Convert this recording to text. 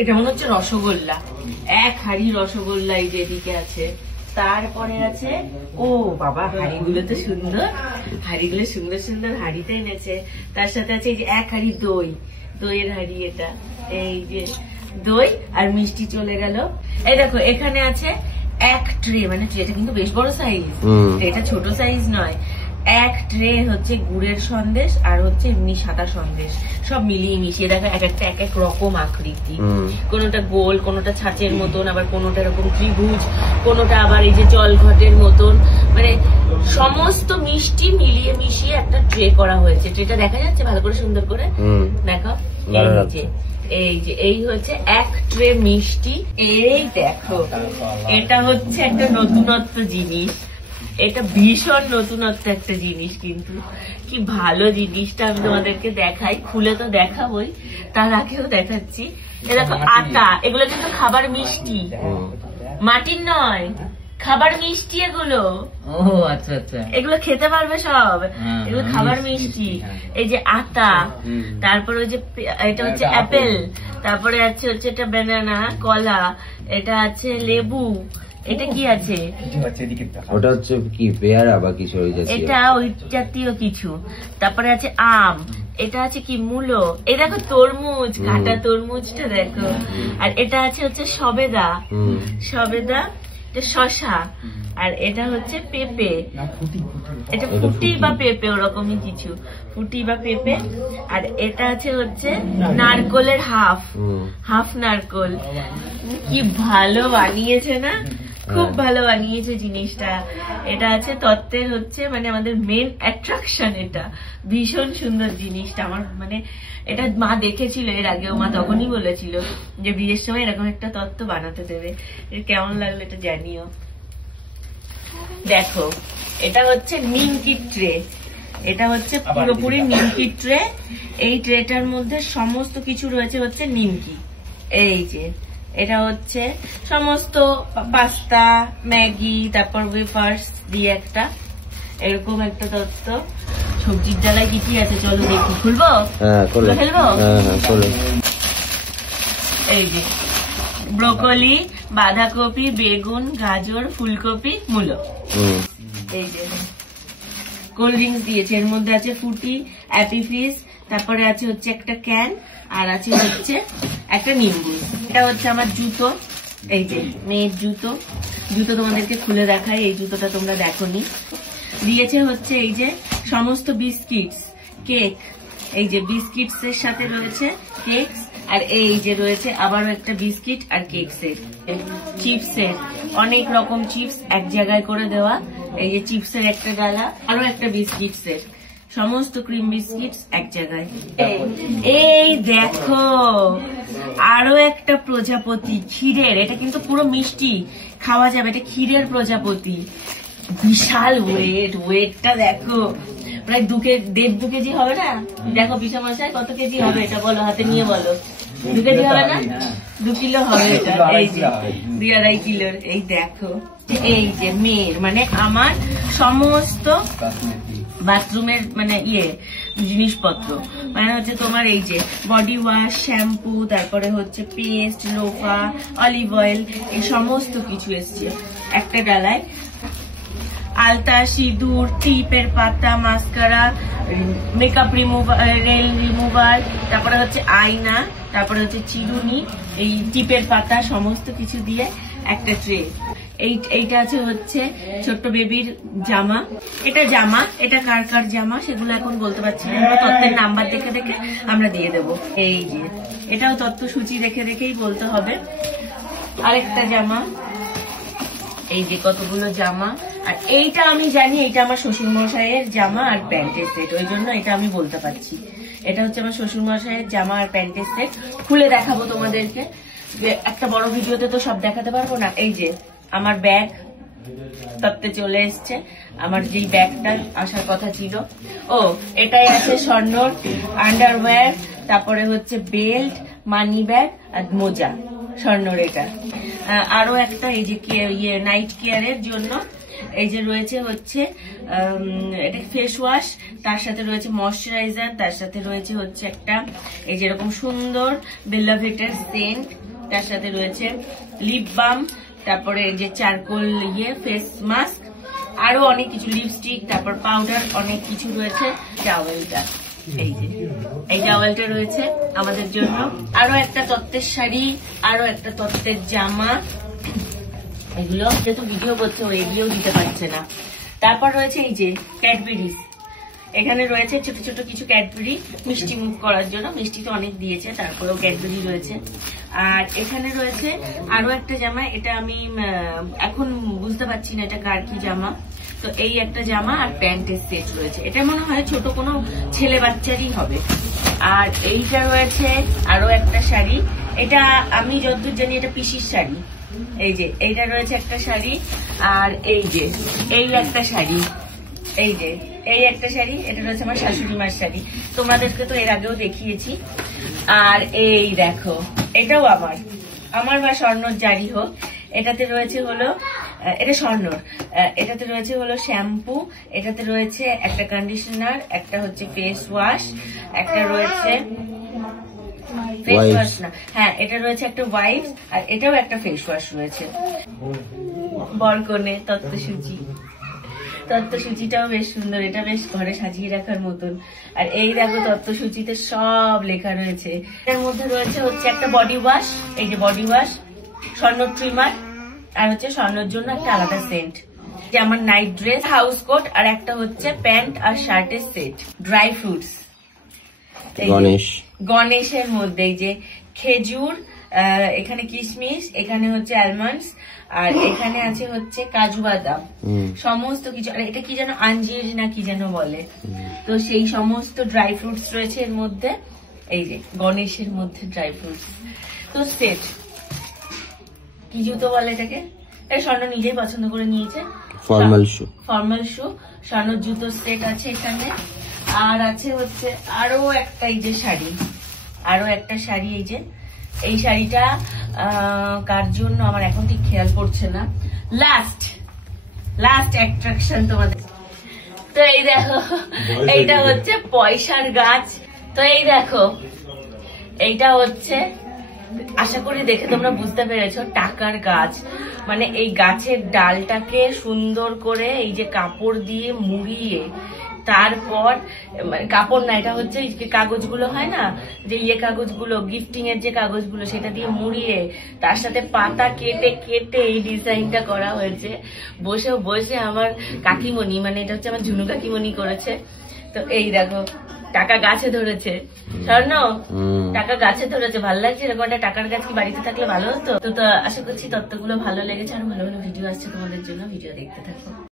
এটা মনে হচ্ছে রসগোল্লা, এক হাড়ি রসগোল্লা এই যে এদিকে আছে। তারপরে আছে, ও বাবা হাড়িগুলো তো সুন্দর, হাড়িগুলো সুন্দর সুন্দর হাড়িতে এনেছে। তার সাথে আছে এই যে এক হাড়ি দই, দইয়ের হাড়ি এটা, এই যে দই আর মিষ্টি চলে গেল। এই দেখো এখানে আছে এক ট্রে, মানে ট্রেটা কিন্তু বেশ বড় সাইজ, এটা ছোট সাইজ নয়। এক ট্রে হচ্ছে গুড়ের সন্দেশ আর হচ্ছে এমনি সাদা সন্দেশ, সব মিলিয়ে মিশিয়ে দেখো এক একটা এক এক রকম আকৃতি, কোনোটা গোল, কোনোটা ছাঁচের মতন, আবার কোনোটা এরকম ত্রিভুজ, কোনোটা আবার এই যে জলঘটের মতন, মানে সমস্ত মিষ্টি মিলিয়ে মিশিয়ে একটা ট্রে করা হয়েছে। ট্রেটা দেখা যাচ্ছে ভালো করে সুন্দর করে দেখো, এই যে এই হচ্ছে এক ট্রে মিষ্টি। এই দেখো এটা হচ্ছে একটা নতুনত্ব জিনিস, এটা ভীষণ নতুনত্ব একটা জিনিস, কিন্তু কি ভালো জিনিসটা আমি তোমাদেরকে দেখাই, খুলে তো দেখাবোই, তার আগেও দেখাচ্ছি। এ দেখো আটা, এগুলো কিন্তু খাবার মিষ্টি, মাটির নয়, খাবার মিষ্টি এগুলো। ও আচ্ছা আচ্ছা, এগুলো খেতে পারবে সব, এগুলো খাবার মিষ্টি। এই যে আটা, তারপরে ওই যে এটা হচ্ছে অ্যাপেল, তারপরে আছে হচ্ছে এটা ব্যানানা, কলা, এটা আছে লেবু, এটা কি আছে, ওটা হচ্ছে কি পেয়ারা বা কিছু, এটা ওই জাতীয় কিছু। তারপরে আছে আম, এটা আছে কি মূলো, এই দেখো তরমুজ, কাঁটা তরমুজটা দেখো। আর এটা আছে হচ্ছে সবেদা, সবেদা, এটা শশা, আর এটা হচ্ছে পেঁপে, এটা ফুটি বা পেঁপে ওরকমই কিছু, ফুটি বা পেঁপে। আর এটা আছে হচ্ছে নারকলের হাফ, হাফ নারকল। কি ভালো বানিয়েছে না, খুব ভালো বানিয়েছে জিনিসটা। এটা আছে তত্ত্বের হচ্ছে মানে আমাদের মেন অ্যাট্রাকশন, এটা ভীষণ সুন্দর জিনিসটা। আমার মানে এটা মা দেখেছিল এর আগেও, মা তখনই বলেছিল যে বিয়ের সময় এরকম একটা তত্ত্ব বানাতে দেবে। কেমন লাগলো এটা জানিও। দেখো এটা হচ্ছে নিমকি ট্রে, এটা হচ্ছে পুরোপুরি নিমকি ট্রে। এই ট্রেটার মধ্যে সমস্ত কিছু রয়েছে হচ্ছে নিমকি। এই যে এটা হচ্ছে সমস্ত পাস্তা, ম্যাগি, তারপর ওয়েফার্স দিয়ে একটা এরকম একটা তত্ত্ব। সবজির ডালায় কি কি আছে চলো দেখি, খুলবো, ফেলবো। এই যে ব্রোকলি, বাঁধাকপি, বেগুন, গাজর, ফুলকপি, মূলো। এই যে কোল্ড ড্রিঙ্কস দিয়েছে, এর মধ্যে আছে ফুটি, অ্যাপি ফিজ, তারপরে আছে হচ্ছে একটা ক্যান, আর আছে হচ্ছে একটা নিম্বু। এটা হচ্ছে আমার জুতো, এই যে মেয়ের জুতো, জুতো তোমাদেরকে খুলে দেখাই, এই জুতোটা তোমরা দেখোনি। দিয়েছে হচ্ছে এই যে সমস্ত বিস্কিটস, কেক, এই যে বিস্কিটস এর সাথে রয়েছে কেকস, আর এই যে রয়েছে আবারও একটা বিস্কিট আর কেক সেট, চিপসের অনেক রকম চিপস এক জায়গায় করে দেওয়া, এই যে চিপসের একটা ডালা, আরো একটা বিস্কিটসের, সমস্ত ক্রিম বিস্কিটস এক জায়গায়। এই দেখো আরো একটা প্রজাপতি ক্ষীরের, এটা কিন্তু পুরো মিষ্টি খাওয়া যাবে, এটা ক্ষীরের প্রজাপতি, বিশাল ওয়েট, ওয়েটটা দেখো প্রায় 1.5 কেজি হবে না? দেখো পিসামশাই কত কেজি হবে এটা বলো, হাতে নিয়ে বলো। 2 কেজি হবে না? 2 কিলো হবে এটা, এই যে 2-2.5 কিলোর। এই দেখো এই যে মেয়ের মানে আমার সমস্ত বাথরুমের মানে জিনিসপত্র, মানে হচ্ছে তোমার এই যে বডি ওয়াশ, শ্যাম্পু, তারপরে হচ্ছে পেস্ট, লোফা, অলিভ অয়েল, এই সমস্ত কিছু এসছে একটা ডালায়। আলতা, সিঁদুর, টিপের পাতা, মাস্কারা, মেকআপ রিমুভার, তারপরে হচ্ছে আয়না, তারপরে হচ্ছে চিরুনি, এই টিপের পাতা, সমস্ত কিছু দিয়ে একটা ট্রে। এইটা আছে হচ্ছে ছোট্ট বেবির জামা, এটা জামা, এটা কার কার জামা সেগুলো এখন বলতে পারছি না, তত্ত্বের নাম্বার দেখে দেখে আমরা দিয়ে দেবো। এই যে এটাও তত্ত্বসূচি দেখে দেখেই বলতে হবে। আরেকটা জামা, এই যে কতগুলো জামা। আর এইটা আমি জানি এটা আমার শ্বশুর মশাইয়ের জামা আর প্যান্টের সেট, ওই জন্য এটা আমি বলতে পারছি। এটা হচ্ছে আমার শ্বশুর মশাইয়ের জামা আর প্যান্টের সেট, খুলে দেখাবো তোমাদেরকে, একটা বড় ভিডিওতে তো সব দেখাতে পারবো না। এই যে আমার ব্যাগ তত্ত্বে চলে এসছে, আমার যেই ব্যাগটা আসার কথা ছিল। ও এটাই আছে স্বর্ণর আন্ডারওয়্যার, তারপরে হচ্ছে বেল্ট, মানি ব্যাগ আর মোজা স্বর্ণর। এটা আরো একটা এই যে নাইট কেয়ারের জন্য এই যে রয়েছে হচ্ছে এটা ফেস ওয়াশ, তার সাথে রয়েছে ময়শ্চারাইজার, তার সাথে রয়েছে হচ্ছে একটা এই যেরকম সুন্দর বেলা ভিটার সেন্ট, তার সাথে রয়েছে লিপ বাম, তারপরে যে চারকোল ফেস মাস্ক, আরো অনেক কিছু, লিপস্টিক, তারপর পাউডার, অনেক কিছু রয়েছে। টাওয়েলটা এই যে এই টাওয়েলটা রয়েছে আমাদের জন্য, আরো একটা তত্ত্বের শাড়ি, আরো একটা তত্ত্বের জামা। এগুলো যেহেতু ভিডিও করছে ও এগিয়েও দিতে পারছে না। তারপর রয়েছে এই যে ক্যাডবেরিজ, এখানে রয়েছে ছোট ছোট কিছু ক্যাডবেরি মিষ্টি মুখ করার জন্য, মিষ্টি তো অনেক দিয়েছে, তারপরেও ক্যাডবেরি রয়েছে। আর এখানে রয়েছে আরো একটা জামা, এটা আমি এখন বুঝতে পারছি না এটা কার কি জামা। তো এই একটা জামা আর প্যান্টের সেট রয়েছে, এটা মনে হয় ছোট কোনো ছেলে বাচ্চারই হবে। আর এইটা রয়েছে আরো একটা শাড়ি, এটা আমি যতদূর জানি এটা পিসির শাড়ি। এই যে এইটা রয়েছে একটা শাড়ি, আর এই যে এই একটা শাড়ি, এই যে এই একটা শাড়ি, এটা রয়েছে আমার শাশুড়ি মার শাড়ি, তোমাদেরকে তো এর আগেও দেখিয়েছি। আর এই দেখো এটাও আমার বা স্বর্ণর জারি হোক, এটাতে রয়েছে হলো, এটা স্বর্ণর, এটাতে রয়েছে হলো শ্যাম্পু, এটাতে রয়েছে একটা কন্ডিশনার, একটা হচ্ছে ফেস ওয়াশ, একটা রয়েছে ফেস ওয়াশ না, হ্যাঁ এটা রয়েছে একটা ওয়াইপ, আর এটাও একটা ফেস ওয়াশ রয়েছে। বরকনে তত্ত্বসূচিটাও বেশ সুন্দর, এটা বেশ ঘরে সাজিয়ে রাখার মতন। আর এই দেখো তত্ত্বসূচিতে সব লেখা রয়েছে। এর মধ্যে রয়েছে হচ্ছে একটা বডি ওয়াশ, এই যে বডি ওয়াশ, স্বর্ণ ট্রিমার, আর হচ্ছে স্বর্ণর জন্য একটা আলাদা সেন্ট, যে আমার নাইট ড্রেস, হাউস কোট, আর একটা হচ্ছে প্যান্ট আর শার্টের সেট। ড্রাই ফ্রুটস, গণেশের মধ্যে এই যে খেজুর, এখানে কিশমিশ, এখানে হচ্ছে আলমন্ডস, আর এখানে আছে হচ্ছে কাজু বাদাম, সমস্ত কিছু। আর এটা কি যেন আঞ্জির না কি যেন বলে, তো সেই সমস্ত ড্রাই ফ্রুটস রয়েছে এর মধ্যে। এই যে গণেশের মধ্যে ড্রাই ফ্রুটস, তো সেট কি জুতো বলে এটাকে, স্বর্ণ নিজেই পছন্দ করে নিয়েছে, ফর্মাল শু, স্বর্ণ জুতো সেট আছে এখানে। আর আছে হচ্ছে আরো একটা এই যে শাড়ি, আরো একটা শাড়ি, এই যে এই শাড়িটা কার জন্য আমার এখন ঠিক খেয়াল পড়ছে না। লাস্ট অ্যাট্রাকশন তোমাদের, তো এই দেখো এইটা হচ্ছে পয়সার গাছ। তো এই দেখো এইটা হচ্ছে, আশা করি দেখে তোমরা বুঝতে পেরেছো, টাকার গাছ। মানে এই গাছের ডালটাকে সুন্দর করে এই যে কাপড় দিয়ে মুড়িয়ে, তারপর কাপড় না, এটা হচ্ছে কাগজগুলো হয় না, যে কাগজগুলো গিফটিং এর যে কাগজগুলো, সেটা দিয়ে মুড়িয়ে তার সাথে পাতা কেটে কেটে এই ডিজাইনটা করা হয়েছে। বসে আমার কাকিমণি, মানে এটা হচ্ছে আমার ঝুনু কাকিমণি করেছে। তো এই দেখো টাকা গাছে ধরেছে, স্বর্ণ টাকা গাছে ধরেছে, ভালো লাগছে। এরকম একটা টাকার গাছ কি বাড়িতে থাকলে ভালো হতো। তো আশা করছি তত্ত্বগুলো ভালো লেগেছে, আর ভালো ভালো ভিডিও আসছে তোমাদের জন্য, ভিডিও দেখতে থাকো।